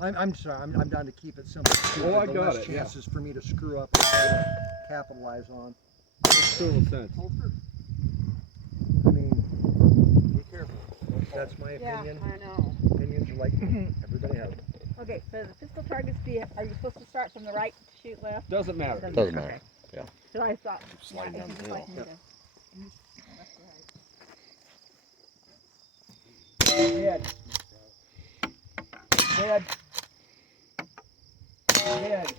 I'm sorry, I'm down to keep it simple. Oh, I the got less it, chances for me to screw up and try to capitalize on. Makes total sense. I mean, Be careful. that's my opinion. I know. Opinions are like everybody has. Okay, so the pistol targets, are you supposed to start from the right to shoot left? Doesn't matter. Doesn't matter. Okay. Yeah. So I thought. Slide yeah, down it's the like hill. me to- Dead. Dead. Dead.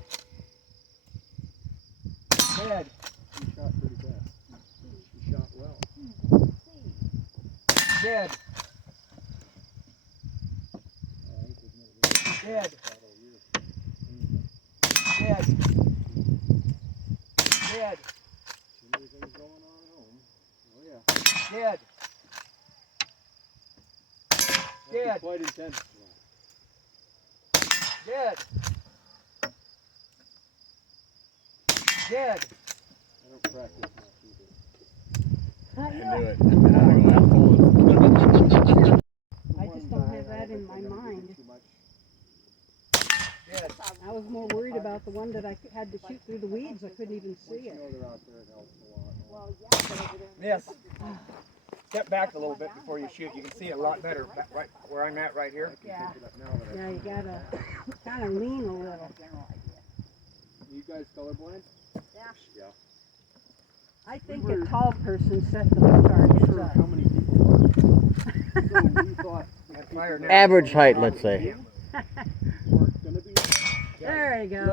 Dead. She shot pretty fast. She shot well. Dead. Dead. Dead. Dead. Too many things going on at home. Oh yeah. Dead. Dead. Quite intense. Dead. Dead. I don't practice much either. I Can know. do it. I just don't have that in my mind. Dead. I was more worried about the one that I had to shoot through the weeds. I couldn't even see it. They're out there, it helps a lot. Yes. Step back a little bit before you shoot. You can see it a lot better right where I'm at right here. Yeah. Yeah, you gotta kind of lean a little. You guys colorblind? Yeah. I think a tall person set those targets up. How many people? So we thought And fire now. Average height, let's say. weren't gonna be. There you go.